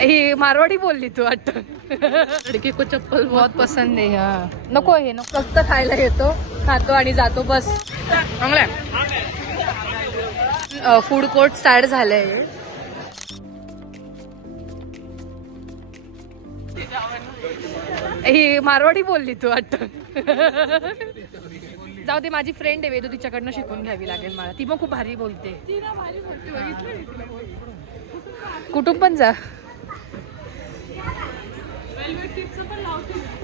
ही मारवाडी बोलली तू वाटतं. लड़की को चप्पल बहुत पसंद आहे. हा नको हे नको, फक्त खायला येतो, खातो आणि जातो बस. चांगलं फूड कोर्ट स्टार्ट झालंय. ही मारवाडी बोलली तू वाटतं. जाऊ दे, माझी फ्रेंड आहे वेदू, तिच्याकडनं शिकून घ्यावी लागेल मला. ती मग खूप भारी बोलते. कुठून पण जा.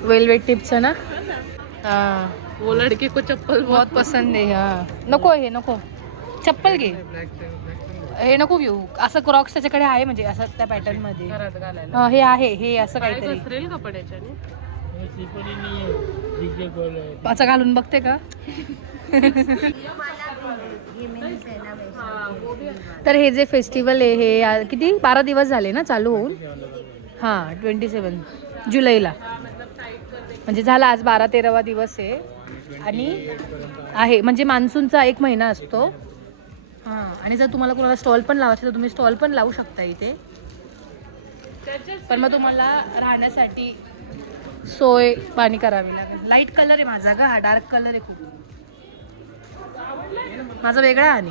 वेलवेट टिपचं ना. हा वो लड़की को चप्पल बहुत पसंद आहे. हा नको हे नको, चप्पल घे. हे नको घेऊ, असं क्रॉक्स त्याच्याकडे आहे म्हणजे असं त्या पॅटर्न मध्ये हे आहे. हे असं काहीतरी पाचा घालून बघते का. तर हे जे फेस्टिवल आहे हे किती 12 दिवस झाले ना चालू होऊन. हां 27 जुलैला म्हणजे झाला. आज 12-13वा दिवस आहे आणि आहे म्हणजे मान्सूनचा 1 महिना असतो. हां आणि जर तुम्हाला कोणाला स्टॉल पण लावायचं तर तुम्ही स्टॉल पण लावू शकता इथे. पण मग तुम्हाला राहण्यासाठी सोय पाणी करावी लागेल. लाईट कलर आहे माझा का, हा डार्क कलर आहे खूप माझा वेगळा. आणि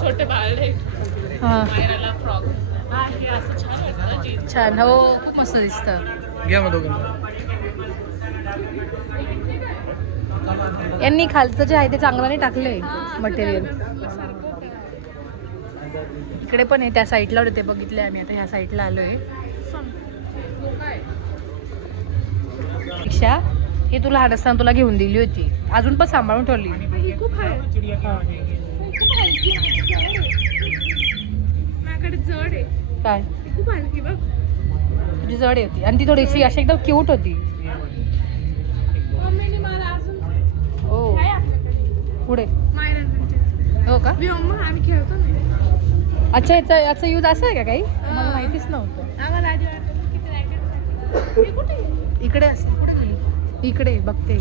छोटे बाळ हां छान. हो खूप मस्त दिसतं. यांनी खालचं जे आहे ते चांगलं नाही टाकलंय मटेरियल. इकडे पण आहे त्या साईडला होते बघितले आम्ही. आता ह्या साईडला आलोय. रिक्षा हे तुला लहान असताना तुला घेऊन दिली होती, अजून पण सांभाळून ठेवली. काय तुझी जड होती आणि ती थोडीशी अशी एकदम क्यूट होती. हो पुढे हो का. अच्छा याचा यूज असं आहे का काही, मला माहितीच नव्हतं. इकडे असते, कुठे गेली, इकडे बघते.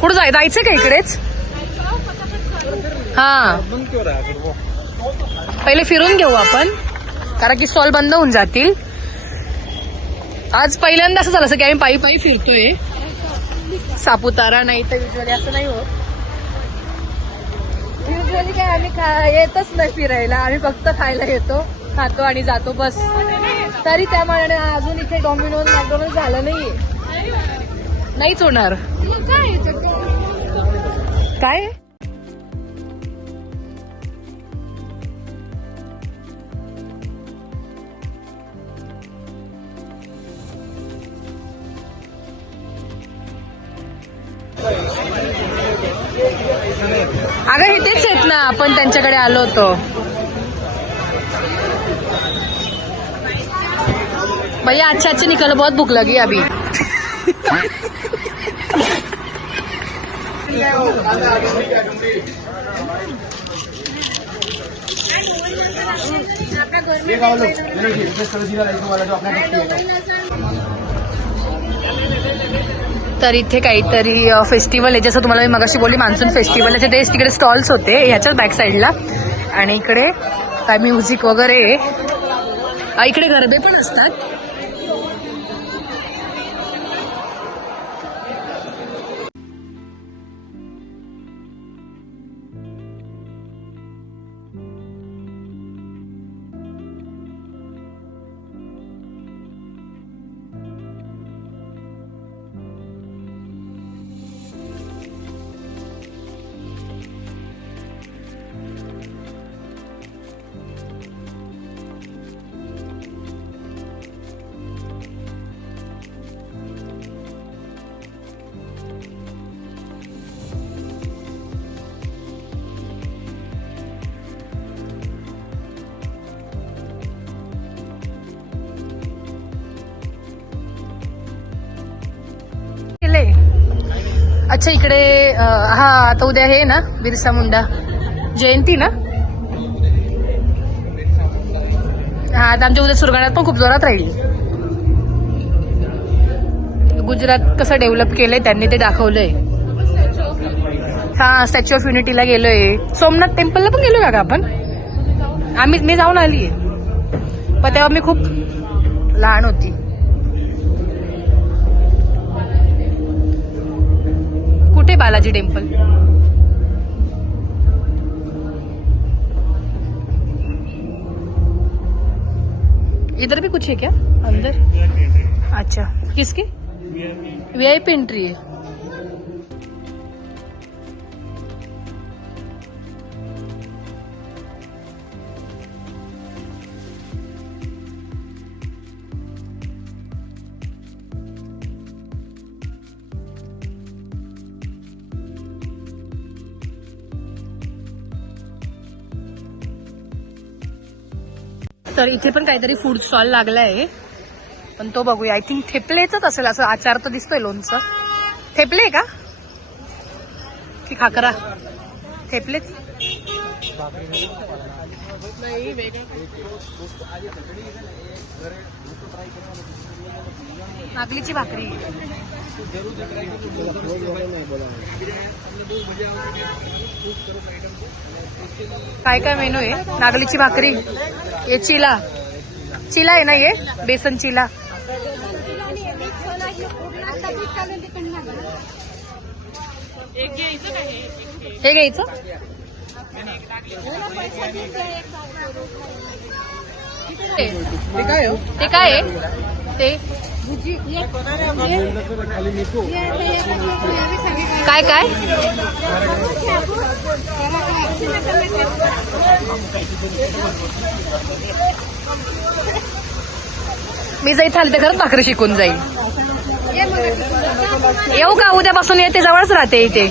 कुठं जायचं का इकडेच. हा पहिले फिरून घेऊ आपण कारण की स्टॉल बंद होऊन जातील. आज पहिल्यांदा असं झालं की आम्ही पायी पायी फिरतोय. सापुतारा नाही तर युजली असं नाही होत. युजली काय आम्ही येतच नाही फिरायला, आम्ही फक्त खायला येतो, खातो आणि जातो बस. तरी त्या मानाने अजून इथे डॉमिनोज मॅकडॉनल्ड झालं नाहीये. नाहीच होणार. काय अगं हे तेच आहेत ना, आपण त्यांच्याकडे आलो होतो. भैया अच्छा निकल, बहुत भूख लगी अभी. तर इथे काहीतरी फेस्टिवल आहे, जसं तुम्हाला मी मगाशी बोलली मान्सून फेस्टिवल आहे. तेच तिकडे स्टॉल्स होते ह्याच्याच बॅक साईडला. आणि इकडे काय म्युझिक वगैरे, इकडे गरबे पण असतात. अच्छा इकडे हा आता उद्या हे ना बिरसा मुंडा जयंती ना. हा आता आमच्या उद्या सुरगाण्यात पण खूप जोरात राहील. गुजरात कसं डेव्हलप केलंय त्यांनी ते दाखवलंय. हा स्टॅच्यू ऑफ युनिटीला गेलोय. सोमनाथ टेम्पलला पण गेलोय का आपण. मी जाऊन आली आहे, पण तेव्हा मी खूप लहान होती. कुठे बालाजी टेम्पल? इधर भी कुछ है क्या अंदर? अच्छा, किसकी? वीआईपी एंट्री है. तर इथे पण काहीतरी फूड स्टॉल लागलाय, पण तो बघूया. आय थिंक थेपलेच असेल, असं आचार तर दिसतोय लोणचं. थेपले का की खाकरा? थेपलेच. नागलीची भाकरी. काय काय मेनू आहे? नागलीची भाकरी, ये चिला. चिला आहे ना, ये बेसन चिला. हे घ्यायचं. ते काय आहे ते? काय काय? मी जर इथे आले तर खरंच भाकरी शिकून जाईल. येऊ का? उद्यापासून येते, जवळच राहते इथे.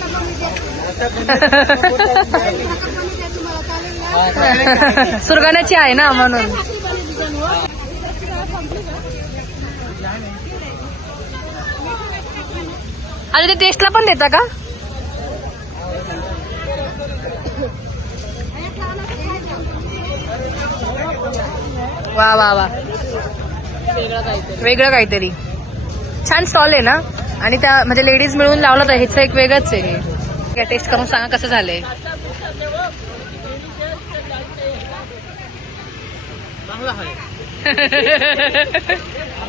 सुरगाण्याची आहे ना म्हणून. आणि ते टेस्टला पण देता का? वा वा वा, वेगळं काहीतरी. छान स्टॉल आहे ना, आणि त्या म्हणजे लेडीज मिळून लावलं तर ह्याचं एक वेगळंच आहे. हे टेस्ट करून सांगा कसं झालंय.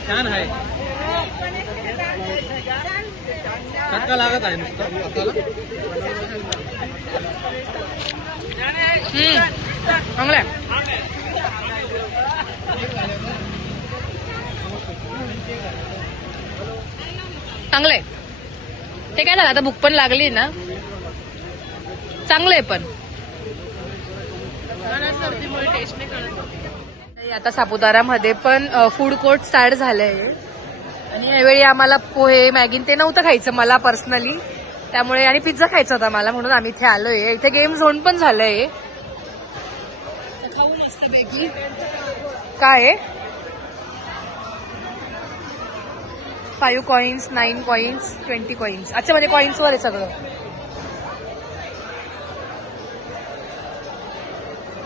छान आहे. चटका लागत आहे चांगलं. चांगलंय. ते काय झालं, आता भूक पण लागली ना. चांगलंय पण आता सापुतारामध्ये पण फूड कोर्ट स्टार्ट झालंय. आणि यावेळी आम्हाला पोहे, मॅगी ते नव्हतं खायचं मला पर्सनली, त्यामुळे, आणि पिझ्झा खायचा होता मला, म्हणून आम्ही इथे आलोय. इथे गेम झोन पण झालंय. खाऊ मस्तपैकी. काय 5 कॉइन्स, 9 कॉइन्स, 20 कॉइन्स. अच्छा, म्हणजे कॉइन्सवर आहे सगळं.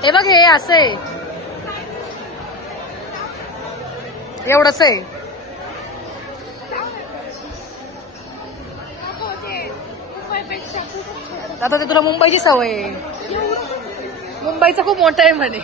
हे बघ, हे असं आहे, एवढंच आहे. आता ते तुला मुंबईची सवय आहे. मुंबईचं खूप मोठं आहे म्हणे.